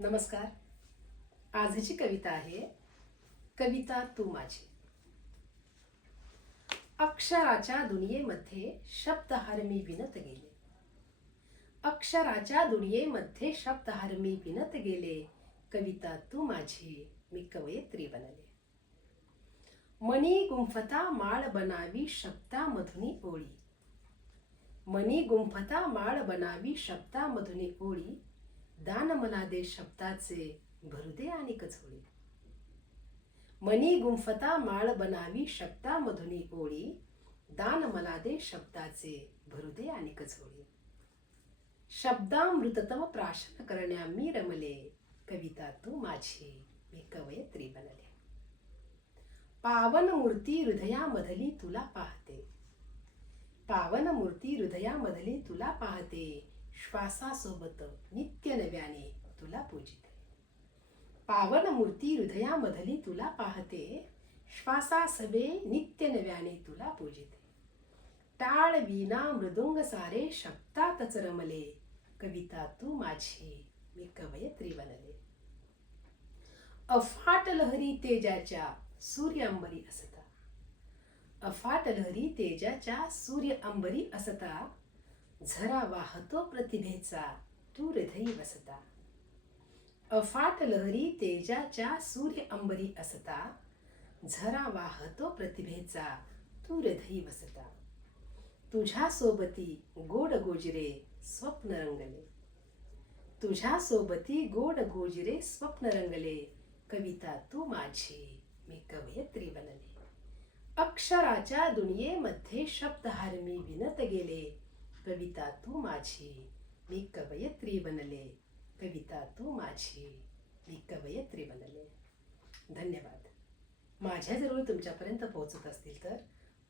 नमस्कार. आजची कविता आहे कविता तू माझी. अक्षराच्या दुनियेमध्ये शब्दहार मी विणत गेले. अक्षराच्या दुनियेमध्ये शब्दहार मी विणत गेले. कविता तू माझी मी कवयित्री बनले. मनी गुंफता माळ बनावी शब्दामधुनी ओळी. मनी गुंफता माळ बनावी शब्दामधुनी ओळी. दान मला दे शब्दाचे भरू दे अनेक झोळी. मनी गुंफता माळ बनावी शब्दामधुनी ओळी. दान मला दे शब्दाचे भरू दे अनेक झोळी. शब्दामृत तव प्राशन करण्या मी रमले. कविता तू माझी मी कवयित्री बनले. पावन मूर्ती हृदयामधली तुला पाहते. पावन मूर्ती हृदयामधली तुला पाहते. श्वासासोबत नित्य नव्याने तुला पूजिते. पावन मूर्ती हृदयामधली तुला पाहते. श्वासासवे नित्य नव्याने तुला पूजिते. टाळ वीणा मृदुंग सारे शब्दातच रमले. कविता तू माझी मी कवयित्री बनले. अफाट लहरी तेजाच्या सूर्य अंबरी असता. अफाट लहरी तेजाच्या सूर्य अंबरी असता. झरा वाहतो प्रतिभेचा तू हृदयी वसता. अफाट लहरी तेजाच्या सूर्य अंबरी असता. झरा वाहतो प्रतिभेचा तू हृदयी वसता. तुझ्या सोबती गोड गोजिरे स्वप्न रंगले. तुझ्या सोबती गोड गोजिरे स्वप्न रंगले. कविता तू माझी मी कवयित्री बनले. अक्षराच्या दुनियेमध्ये शब्दहार मी विणत गेले. कविता तू माझी मी कवयित्री बनले. कविता तू माझी मी कवयित्री बनले. धन्यवाद. माझ्या जवळ तुमच्यापर्यंत पोहोचत असतील तर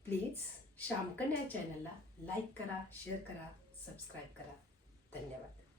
प्लीज श्यामकन्या चॅनलला लाईक करा, शेअर करा, सबस्क्राईब करा. धन्यवाद.